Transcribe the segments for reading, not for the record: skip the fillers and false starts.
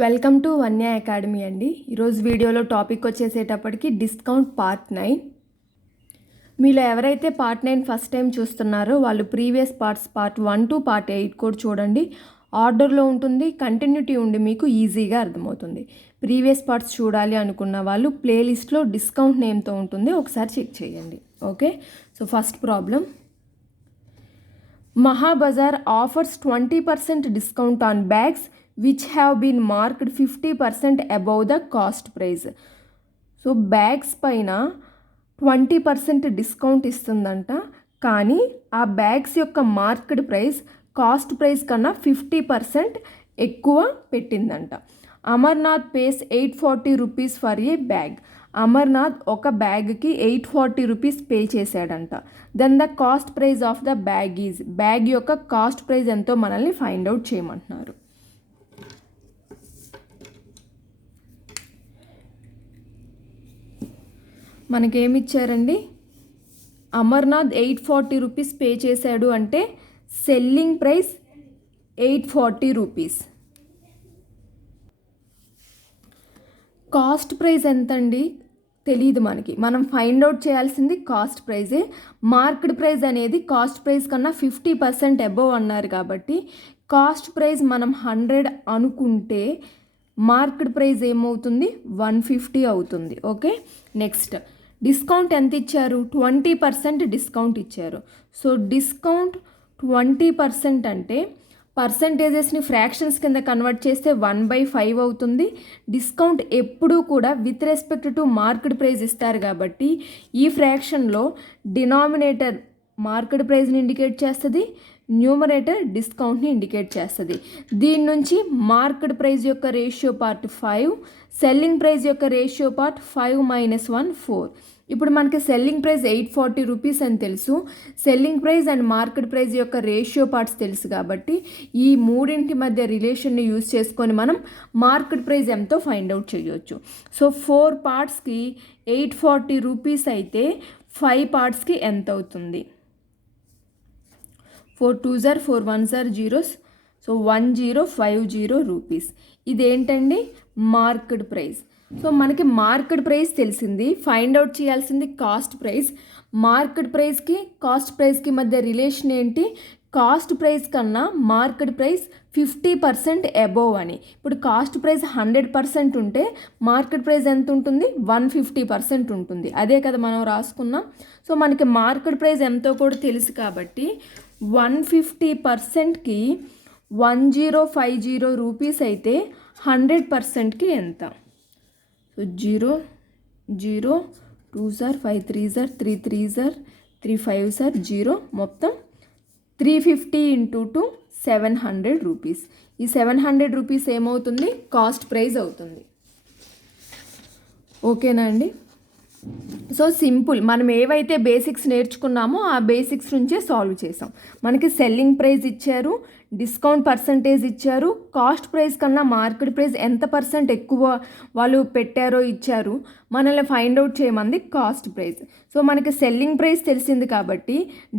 Welcome to Vanya academy అండి. ఈరోజు వీడియోలో టాపిక్ వచ్చేసేటప్పటికి డిస్కౌంట్ పార్ట్ 9. మీలో ఎవరైతే పార్ట్ 9 ఫస్ట్ టైం చూస్తున్నారో వాళ్ళు ప్రీవియస్ పార్ట్ 1 టు పార్ట్ 8 కూడా చూడండి. ఆర్డర్లో ఉంటుంది, కంటిన్యూటీ ఉండి మీకు ఈజీగా అర్థమవుతుంది. ప్రీవియస్ పార్ట్స్ చూడాలి అనుకున్న వాళ్ళు ప్లేలిస్ట్లో డిస్కౌంట్ నేమ్తో ఉంటుంది, ఒకసారి చెక్ చేయండి. Okay, so first problem. Mahabazar offers 20% discount on bags which have been marked 50% above the cost price. So bags పైన 20% డిస్కౌంట్ ఇస్తుందంట, కానీ ఆ బ్యాగ్స్ యొక్క మార్కెట్ ప్రైస్ కాస్ట్ ప్రైస్ కన్నా 50% ఎక్కువ పెట్టిందంట. Amarnath pays 840 rupees for a bag. Amarnath ఒక బ్యాగ్కి 840 రూపీస్ పే చేశాడంట. Then the cost price of the bag is, bag యొక్క కాస్ట్ ప్రైస్ ఎంతో మనల్ని ఫైండ్ అవుట్ చేయమంటున్నారు. మనకేమిచ్చారండి? అమర్నాథ్ 840 రూపీస్ పే చేశాడు అంటే selling price 840 rupees. Cost price ఎంతండి తెలియదు మనకి, మనం ఫైండ్ అవుట్ చేయాల్సింది కాస్ట్ ప్రైజే. మార్కెట్ ప్రైస్ అనేది కాస్ట్ ప్రైస్ కన్నా 50% అబోవ్ అన్నారు కాబట్టి కాస్ట్ ప్రైస్ మనం 100 అనుకుంటే మార్కెట్ ప్రైస్ ఏమవుతుంది? 150 అవుతుంది. ఓకే, నెక్స్ట్ డిస్కౌంట్ ఎంత ఇచ్చారు? 20% డిస్కౌంట్ ఇచ్చారు. సో డిస్కౌంట్ 20% అంటే పర్సంటేజెస్ని ఫ్రాక్షన్స్ కింద కన్వర్ట్ చేస్తే 1/5 అవుతుంది. డిస్కౌంట్ ఎప్పుడూ కూడా with respect to market price ఇస్తారు కాబట్టి ఈ ఫ్రాక్షన్లో డినామినేటర్ మార్కెట్ ప్రైస్ని ఇండికేట్ చేస్తుంది, న్యూమరేటర్ డిస్కౌంట్ని ఇండికేట్ చేస్తుంది. దీని నుంచి మార్కెట్ ప్రైస్ యొక్క రేషియో పార్ట్ 5, సెల్లింగ్ ప్రైస్ యొక్క రేషియో పార్ట్ 5 - 1 4. ఇప్పుడు మనకి సెల్లింగ్ ప్రైస్ 840 రూపీస్ అని తెలుసు, selling price and market price యొక్క రేషియో పార్ట్స్ తెలుసు కాబట్టి ఈ మూడింటి మధ్య రిలేషన్ని యూజ్ చేసుకొని మనం మార్కెట్ ప్రైస్ ఎంతో ఫైండ్ అవుట్ చేయొచ్చు. సో 4 పార్ట్స్కి 840 రూపీస్ అయితే 5 పార్ట్స్కి ఎంత అవుతుంది? 4 2s are 4 1s are zeros. So 1050 rupees. ఇదేంటండి? Market price. సో మనకి మార్కెట్ ప్రైస్ తెలిసింది, ఫైండ్ అవుట్ చేయాల్సింది కాస్ట్ ప్రైస్. మార్కెట్ ప్రైస్కి కాస్ట్ ప్రైస్కి మధ్య రిలేషన్ ఏంటి? కాస్ట్ ప్రైస్ కన్నా మార్కెట్ ప్రైస్ 50% అబోవ్ అని. ఇప్పుడు కాస్ట్ ప్రైస్ 100% ఉంటే మార్కెట్ ప్రైస్ ఎంత ఉంటుంది? 150% ఉంటుంది. అదే కదా మనం రాసుకున్నాం. సో మనకి మార్కెట్ ప్రైస్ ఎంతో కూడా తెలుసు కాబట్టి 150%కి 1050 రూపీస్ అయితే 100%కి ఎంత? So 0 0 2s are 5 3s are 3 3s are 3 5s are 0, మొత్తం 350 × 2 700 రూపీస్. ఈ 700 రూపీస్ ఏమవుతుంది? కాస్ట్ ప్రైస్ అవుతుంది. ఓకేనా అండి? సో సింపుల్, మనం ఏవైతే బేసిక్స్ నేర్చుకున్నామో ఆ బేసిక్స్ నుంచే సాల్వ్ చేసాం. మనకి సెల్లింగ్ ప్రైస్ ఇచ్చారు, డిస్కౌంట్ పర్సంటేజ్ ఇచ్చారు, కాస్ట్ ప్రైస్ కన్నా మార్కెట్ ప్రైస్ ఎంత పర్సెంట్ ఎక్కువ వాళ్ళు పెట్టారో ఇచ్చారు, మనల్ని ఫైండ్ అవుట్ చేయమంది కాస్ట్ ప్రైస్. సో మనకి సెల్లింగ్ ప్రైస్ తెలిసింది కాబట్టి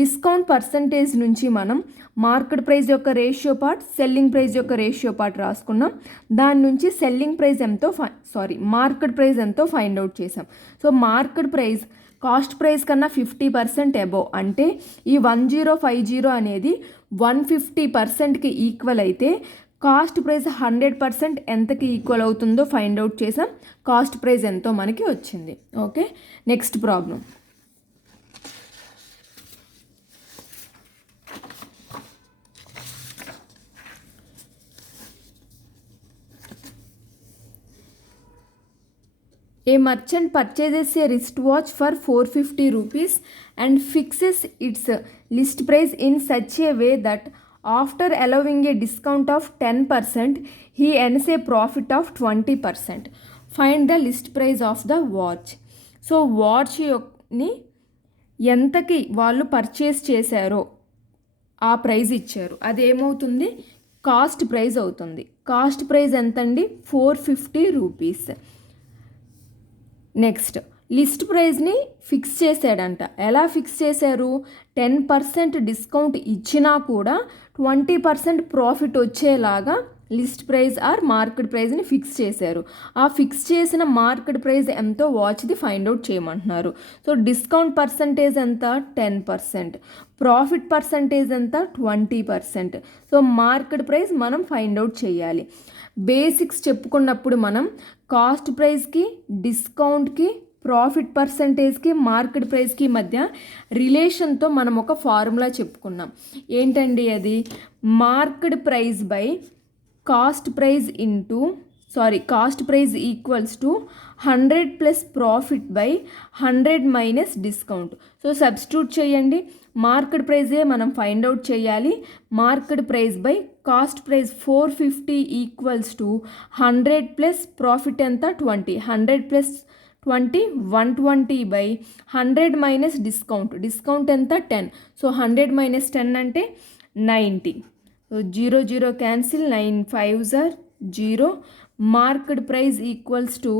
డిస్కౌంట్ పర్సంటేజ్ నుంచి మనం మార్కెట్ ప్రైస్ యొక్క రేషియో పార్ట్, సెల్లింగ్ ప్రైస్ యొక్క రేషియో పార్ట్ రాసుకున్నాం. దాని నుంచి సెల్లింగ్ ప్రైస్ ఎంతో మార్కెట్ ప్రైస్ ఎంతో ఫైండ్ అవుట్ చేసాం. So market price cost price కన్నా 50% అబోవ్ అంటే ఈ 1050 అనేది 150%కి ఈక్వల్ అయితే కాస్ట్ ప్రైస్ 100% ఎంతకి ఈక్వల్ అవుతుందో ఫైండ్ అవుట్ చేసాం. కాస్ట్ ప్రైస్ ఎంతో మనకి వచ్చింది. Okay, next problem. A merchant purchases a wristwatch for 450 rupees and fixes its list price in such a way that after allowing a discount of 10%, he earns a profit of 20%. Find the list price of the watch. So వాచ్ని ఎంతకి వాళ్ళు purchase చేశారో ఆ price ఇచ్చారు, అదేమవుతుంది? Cost price అవుతుంది. Cost price ఎంతండి? 450 rupees. Next list ప్రైస్ని ఫిక్స్ చేశాడంట. ఎలా ఫిక్స్ చేశారు? 10% డిస్కౌంట్ ఇచ్చినా కూడా 20% ప్రాఫిట్ వచ్చేలాగా లిస్ట్ ప్రైస్ ఆర్ మార్కెట్ ప్రైస్ని ఫిక్స్ చేశారు. ఆ ఫిక్స్ చేసిన మార్కెట్ ప్రైస్ ఎంతో వాచ్ది ఫైండ్ అవుట్ చేయమంటున్నారు. సో డిస్కౌంట్ పర్సంటేజ్ ఎంత? 10%. ప్రాఫిట్ పర్సంటేజ్ ఎంత? 20%. సో మార్కెట్ ప్రైస్ మనం ఫైండ్ అవుట్ చేయాలి. బేసిక్స్ చెప్పుకున్నప్పుడు మనం కాస్ట్ ప్రైస్కి, డిస్కౌంట్కి, ప్రాఫిట్ పర్సంటేజ్కి, మార్కెట్ ప్రైస్కి మధ్య రిలేషన్తో మనం ఒక ఫార్ములా చెప్పుకున్నాం. ఏంటండి అది? Market price by cost price cost price equals to 100 plus profit by 100 minus discount. So substitute చేయండి. మార్కెట్ ప్రైజే మనం ఫైండ్ అవుట్ చేయాలి. Market price by cost price 450 equals to 100 plus profit ఎంత? 20. 100 ప్లస్ 20 120 బై 100 మైనస్ డిస్కౌంట్ ఎంత? 10. So 100 minus 10 అంటే 90. So 0 0 cancel, 9 5s are 0. Market price equals to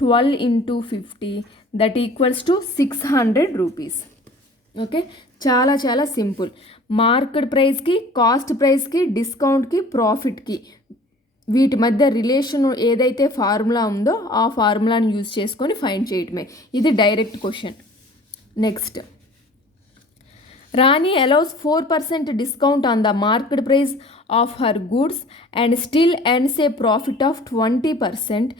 12 into 50, that equals to 600 rupees. Okay, చాలా చాలా simple. Market ప్రైస్కి, cost ప్రైస్కి, డిస్కౌంట్కి, ప్రాఫిట్కి వీటి మధ్య relation ఏదైతే ఫార్ములా ఉందో ఆ ఫార్ములాని యూజ్ చేసుకొని ఫైండ్ చేయటమే. ఇది direct question. Next, Rani allows 4% discount on the market price of her goods and still earns a profit of 20%.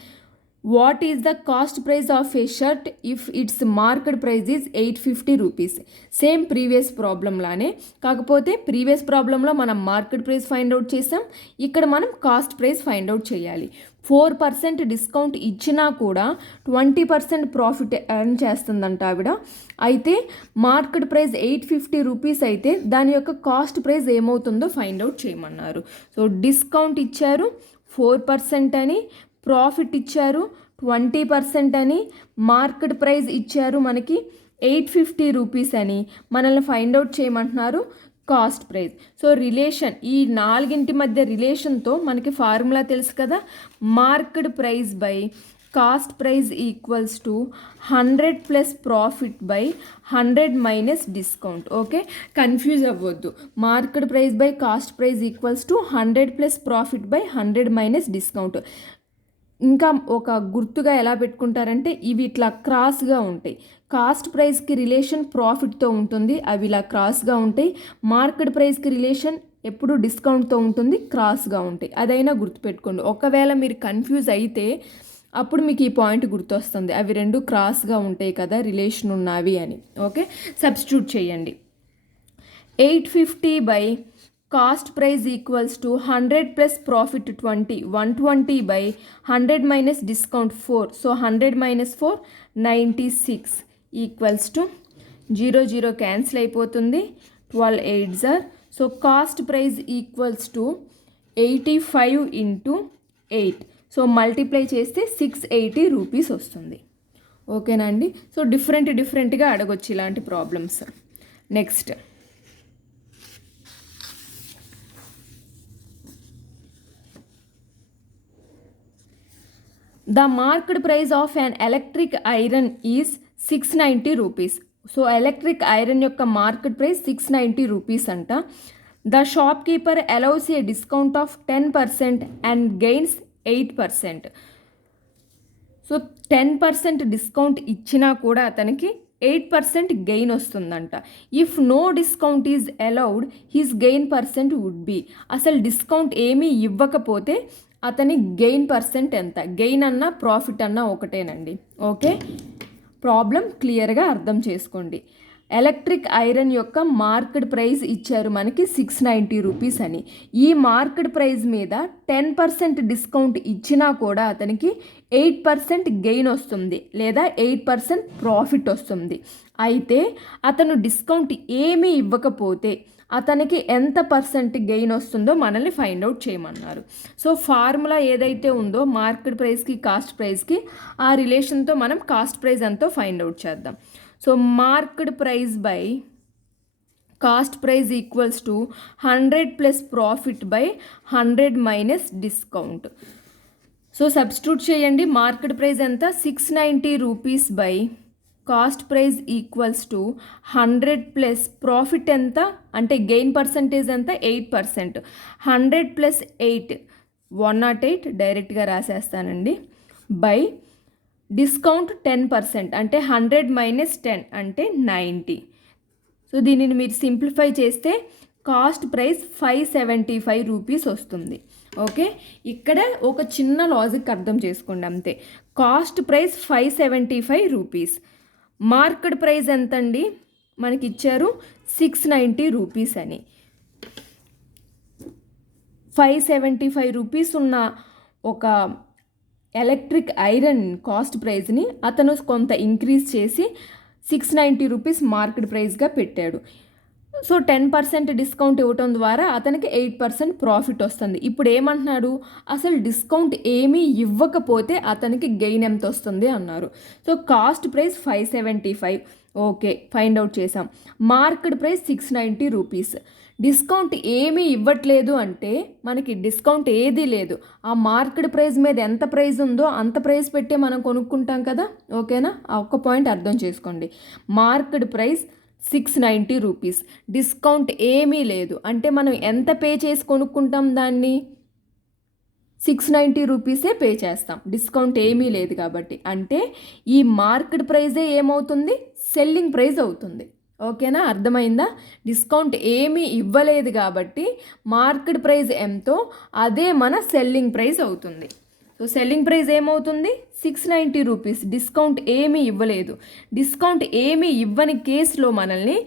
What is the cost price of a shirt if its market price is 850 rupees? Same previous ప్రాబ్లంలానే, కాకపోతే previous ప్రాబ్లంలో మనం market price find out చేసాం. ఇక్కడ మనం cost price find out చేయాలి. 4% discount ఇచ్చినా కూడా 20% ప్రాఫిట్ ఎర్న్ చేస్తుందంట ఆవిడ. అయితే మార్కెట్ ప్రైస్ 850 రూపీస్ అయితే దాని యొక్క కాస్ట్ ప్రైస్ ఏమవుతుందో ఫైండ్ అవుట్ చేయమన్నారు. సో డిస్కౌంట్ ఇచ్చారు 4% అని, ప్రాఫిట్ ఇచ్చారు 20% అని, మార్కెట్ ప్రైస్ ఇచ్చారు మనకి 850 రూపీస్ అని, మనల్ని ఫైండ్ అవుట్ చేయమంటున్నారు కాస్ట్ ప్రైస్. సో రిలేషన్, ఈ నాలుగింటి మధ్య రిలేషన్తో మనకి ఫార్ములా తెలుసు కదా, market price by cost price equals to 100 plus profit by 100 minus discount. Okay, confuse అవ్వద్దు. Market price by cost price equals to 100 plus profit by 100 minus discount. ఇంకా ఒక గుర్తుగా ఎలా పెట్టుకుంటారంటే ఇవి ఇట్లా క్రాస్గా ఉంటాయి. కాస్ట్ ప్రైస్కి రిలేషన్ ప్రాఫిట్తో ఉంటుంది, అవి ఇలా క్రాస్గా ఉంటాయి. మార్కెట్ ప్రైస్కి రిలేషన్ ఎప్పుడు డిస్కౌంట్తో ఉంటుంది, క్రాస్గా ఉంటాయి. అదైనా గుర్తుపెట్టుకోండి. ఒకవేళ మీరు కన్ఫ్యూజ్ అయితే అప్పుడు మీకు ఈ పాయింట్ గుర్తొస్తుంది, అవి రెండు క్రాస్గా ఉంటాయి కదా, రిలేషన్ ఉన్నవి అని. ఓకే, సబ్స్టిట్యూట్ చేయండి. 850 by cost price equals to 100 plus profit 20, 120 by 100 minus discount 4. So 100 minus 4 96 equals to 0 0 cancel అయిపోతుంది, 12 8s are. So cost price equals to 85 into 8. So multiply చేస్తే 680 రూపీస్ వస్తుంది. ఓకేనా అండి? సో డిఫరెంట్గా అడగొచ్చు ఇలాంటి problems. Next, the market price of an electric iron is 690 rupees. So electric iron యొక్క market price 690 rupees అంట. The shop keeper allows a discount of 10% and gains 8%. So 10% discount ఇచ్చినా కూడా అతనికి 8% గెయిన్ వస్తుందంట. If no discount is allowed his gain percent would be. అసలు discount ఏమీ ఇవ్వకపోతే అతని గెయిన్ పర్సెంట్ ఎంత? గెయిన్ అన్నా ప్రాఫిట్ అన్నా ఒకటేనండి. ఓకే, ప్రాబ్లం క్లియర్గా అర్థం చేసుకోండి. ఎలక్ట్రిక్ ఐరన్ యొక్క మార్కెట్ ప్రైస్ ఇచ్చారు మనకి 690 రూపీస్ అని. ఈ మార్కెట్ ప్రైస్ మీద 10% డిస్కౌంట్ ఇచ్చినా కూడా అతనికి 8% గెయిన్ వస్తుంది లేదా 8% ప్రాఫిట్ వస్తుంది. అయితే అతను డిస్కౌంట్ ఏమీ ఇవ్వకపోతే అతనికి ఎంత పర్సెంట్ గెయిన్ వస్తుందో మనల్ని ఫైండ్ అవుట్ చేయమన్నారు. సో ఫార్ములా ఏదైతే ఉందో మార్కెట్ ప్రైస్కి కాస్ట్ ప్రైస్కి, ఆ రిలేషన్తో మనం కాస్ట్ ప్రైస్ ఎంతో ఫైండ్ అవుట్ చేద్దాం. So market price by cost price equals to 100 plus profit by 100 minus discount. So substitute చేయండి. మార్కెట్ ప్రైస్ ఎంత? 690 rupees by cost price equals to 100 plus profit ఎంత అంటే గెయిన్ పర్సంటేజ్ ఎంత? 8%. 100 plus 8 108 డైరెక్ట్గా రాసేస్తానండి. By discount 10% అంటే 100 minus 10 అంటే 90. So దీనిని మీరు సింప్లిఫై చేస్తే కాస్ట్ ప్రైస్ 575 రూపీస్ వస్తుంది. ఓకే, ఇక్కడ ఒక చిన్న లాజిక్ అర్థం చేసుకోండి అంతే. Cost price 575 rupees, market price ఎంతండి? మనకి ఇచ్చారు 690 రూపీస్ అని. 575 రూపీస్ ఉన్న ఒక ఎలక్ట్రిక్ ఐరన్ కాస్ట్ ప్రైస్ని అతను కొంత ఇంక్రీజ్ చేసి 690 రూపీస్ మార్కెట్ ప్రైస్గా పెట్టాడు. సో 10% డిస్కౌంట్ ఇవ్వటం ద్వారా అతనికి 8% ప్రాఫిట్ వస్తుంది. ఇప్పుడు ఏమంటున్నాడు, అసలు డిస్కౌంట్ ఏమీ ఇవ్వకపోతే అతనికి గెయిన్ ఎంత వస్తుంది అన్నారు. So cost price 575, okay find out చేసాం. Market price 690 rupees. డిస్కౌంట్ ఏమీ ఇవ్వట్లేదు అంటే మనకి డిస్కౌంట్ ఏదీ లేదు. ఆ మార్కెట్ ప్రైస్ మీద ఎంత ప్రైస్ ఉందో అంత ప్రైస్ పెట్టే మనం కొనుక్కుంటాం కదా. ఓకేనా, ఆ ఒక్క పాయింట్ అర్థం చేసుకోండి. మార్కెట్ ప్రైస్ 690 రూపీస్, డిస్కౌంట్ ఏమీ లేదు అంటే మనం ఎంత పే చేసి కొనుక్కుంటాం దాన్ని? 690 రూపీసే పే చేస్తాం, డిస్కౌంట్ ఏమీ లేదు కాబట్టి. అంటే ఈ మార్కెట్ ప్రైజే ఏమవుతుంది? సెల్లింగ్ ప్రైస్ అవుతుంది. ఓకేనా, అర్థమైందా? డిస్కౌంట్ ఏమీ ఇవ్వలేదు కాబట్టి మార్కెట్ ప్రైస్ ఎంతో అదే మన సెల్లింగ్ ప్రైస్ అవుతుంది. సో సెల్లింగ్ ప్రైస్ ఏమవుతుంది? 690 రూపీస్. డిస్కౌంట్ ఏమీ ఇవ్వలేదు. డిస్కౌంట్ ఏమీ ఇవ్వని కేసులో మనల్ని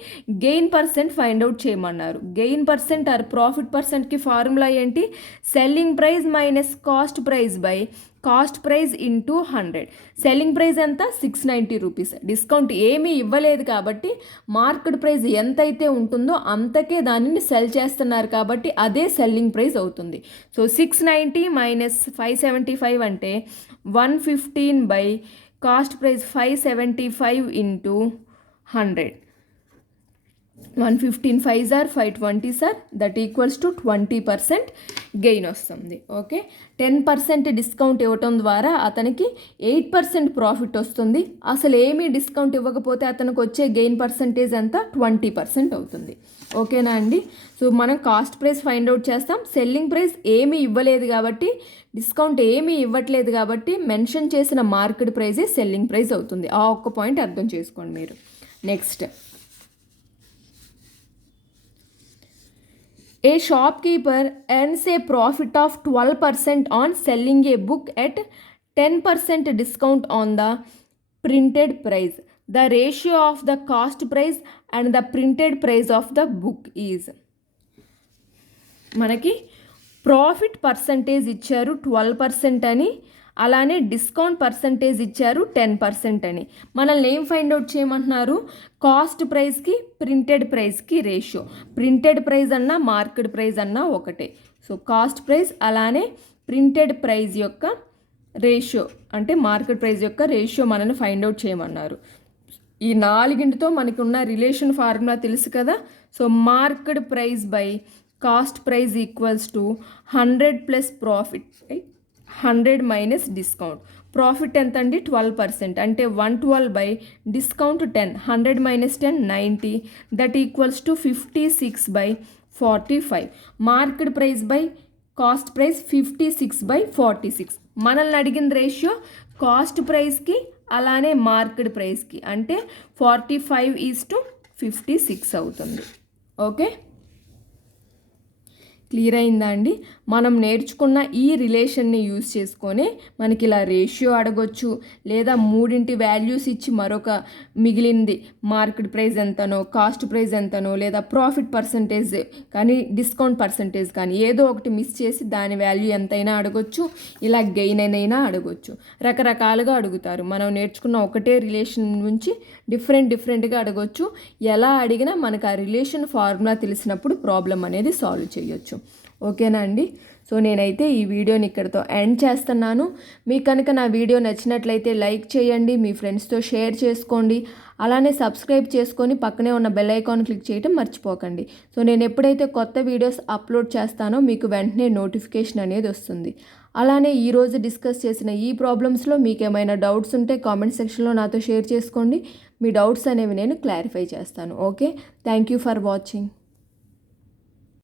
గెయిన్ పర్సెంట్ ఫైండ్ అవుట్ చేయమన్నారు. గెయిన్ పర్సెంట్ ఆర్ ప్రాఫిట్ పర్సెంట్కి ఫార్ములా ఏంటి? Selling price minus cost price by cost price into 100. Selling price ఎంత? 690 రూపీస్. డిస్కౌంట్ ఏమీ ఇవ్వలేదు కాబట్టి మార్కెట్ ప్రైస్ ఎంతైతే ఉంటుందో అంతకే దానిని సెల్ చేస్తున్నారు కాబట్టి అదే సెల్లింగ్ ప్రైస్ అవుతుంది. సో 690 మైనస్ 575 అంటే 115 by cost price 575 into 100. 115 5s are 520s are that equals to 20% gain వస్తుంది. ఓకే, 10% డిస్కౌంట్ ఇవ్వటం ద్వారా అతనికి 8% ప్రాఫిట్ వస్తుంది. అసలు ఏమీ డిస్కౌంట్ ఇవ్వకపోతే అతనికి వచ్చే గెయిన్ పర్సంటేజ్ ఎంత? 20% అవుతుంది. ఓకేనా అండి? సో మనం కాస్ట్ ప్రైస్ ఫైండ్ అవుట్ చేస్తాం. సెల్లింగ్ ప్రైస్ ఏమీ ఇవ్వలేదు కాబట్టి, డిస్కౌంట్ ఏమీ ఇవ్వట్లేదు కాబట్టి మెన్షన్ చేసిన మార్కెట్ ప్రైజే సెల్లింగ్ ప్రైస్ అవుతుంది. ఆ ఒక్క పాయింట్ అర్థం చేసుకోండి మీరు. Next, a shopkeeper earns a profit of 12% on selling a book at 10% discount on the printed price. The ratio of the cost price and the printed price of the book is. మనకి profit percentage ఇచ్చారు 12% అని, అలానే discount percentage ఇచ్చారు 10% అని. మనల్ని ఏం find out చేయమంటున్నారు? Cost ప్రైస్కి ప్రింటెడ్ ప్రైస్కి రేషియో. ప్రింటెడ్ ప్రైస్ అన్నా మార్కెట్ ప్రైస్ అన్నా ఒకటే. సో కాస్ట్ ప్రైస్ అలానే ప్రింటెడ్ ప్రైస్ యొక్క రేషియో అంటే మార్కెట్ ప్రైస్ యొక్క రేషియో మనల్ని ఫైండ్ అవుట్ చేయమన్నారు. ఈ నాలుగింటితో మనకి ఉన్న రిలేషన్ ఫార్ములా తెలుసు కదా. So market price by cost price equals to 100 plus profit, 100 minus discount. Profit ఎంత అండి? 12% అంటే 112 by discount 10. 100 minus 10 90, that equals to 56 by 45. Market price by cost price 56 by 46. మనల్ని అడిగిన రేషియో కాస్ట్ ప్రైస్కి అలానే మార్కెట్ ప్రైస్కి అంటే 45:56 అవుతుంది. ఓకే, క్లియర్ అయిందా అండి? మనం నేర్చుకున్న ఈ రిలేషన్ని యూజ్ చేసుకొని మనకి ఇలా రేషియో అడగొచ్చు, లేదా మూడింటి వాల్యూస్ ఇచ్చి మరొక మిగిలింది మార్కెట్ ప్రైస్ ఎంతనో, కాస్ట్ ప్రైస్ ఎంతనో, లేదా ప్రాఫిట్ పర్సంటేజ్ కానీ డిస్కౌంట్ పర్సంటేజ్ కానీ ఏదో ఒకటి మిస్ చేసి దాని వాల్యూ ఎంతైనా అడగొచ్చు, ఇలా గెయిన్ అయినా అడగొచ్చు. రకరకాలుగా అడుగుతారు. మనం నేర్చుకున్న ఒకటే రిలేషన్ నుంచి డిఫరెంట్గా అడగొచ్చు. ఎలా అడిగినా మనకు ఆ రిలేషన్ ఫార్ములా తెలిసినప్పుడు ప్రాబ్లం అనేది సాల్వ్ చేయొచ్చు. ఓకేనా అండి? సో నేనైతే ఈ వీడియోని ఇక్కడితో ఎండ్ చేస్తున్నాను. మీకు కనుక నా వీడియో నచ్చినట్లయితే లైక్ చేయండి, మీ ఫ్రెండ్స్తో షేర్ చేసుకోండి, అలానే సబ్స్క్రైబ్ చేసుకొని పక్కనే ఉన్న బెల్ ఐకాన్ క్లిక్ చేయడం మర్చిపోకండి. సో నేను ఎప్పుడైతే కొత్త వీడియోస్ అప్లోడ్ చేస్తానో మీకు వెంటనే నోటిఫికేషన్ అనేది వస్తుంది. అలానే ఈరోజు డిస్కస్ చేసిన ఈ ప్రాబ్లమ్స్లో మీకు ఏమైనా డౌట్స్ ఉంటే కామెంట్ సెక్షన్లో నాతో షేర్ చేసుకోండి. మీ డౌట్స్ అనేవి నేను క్లారిఫై చేస్తాను. Okay, thank you for watching.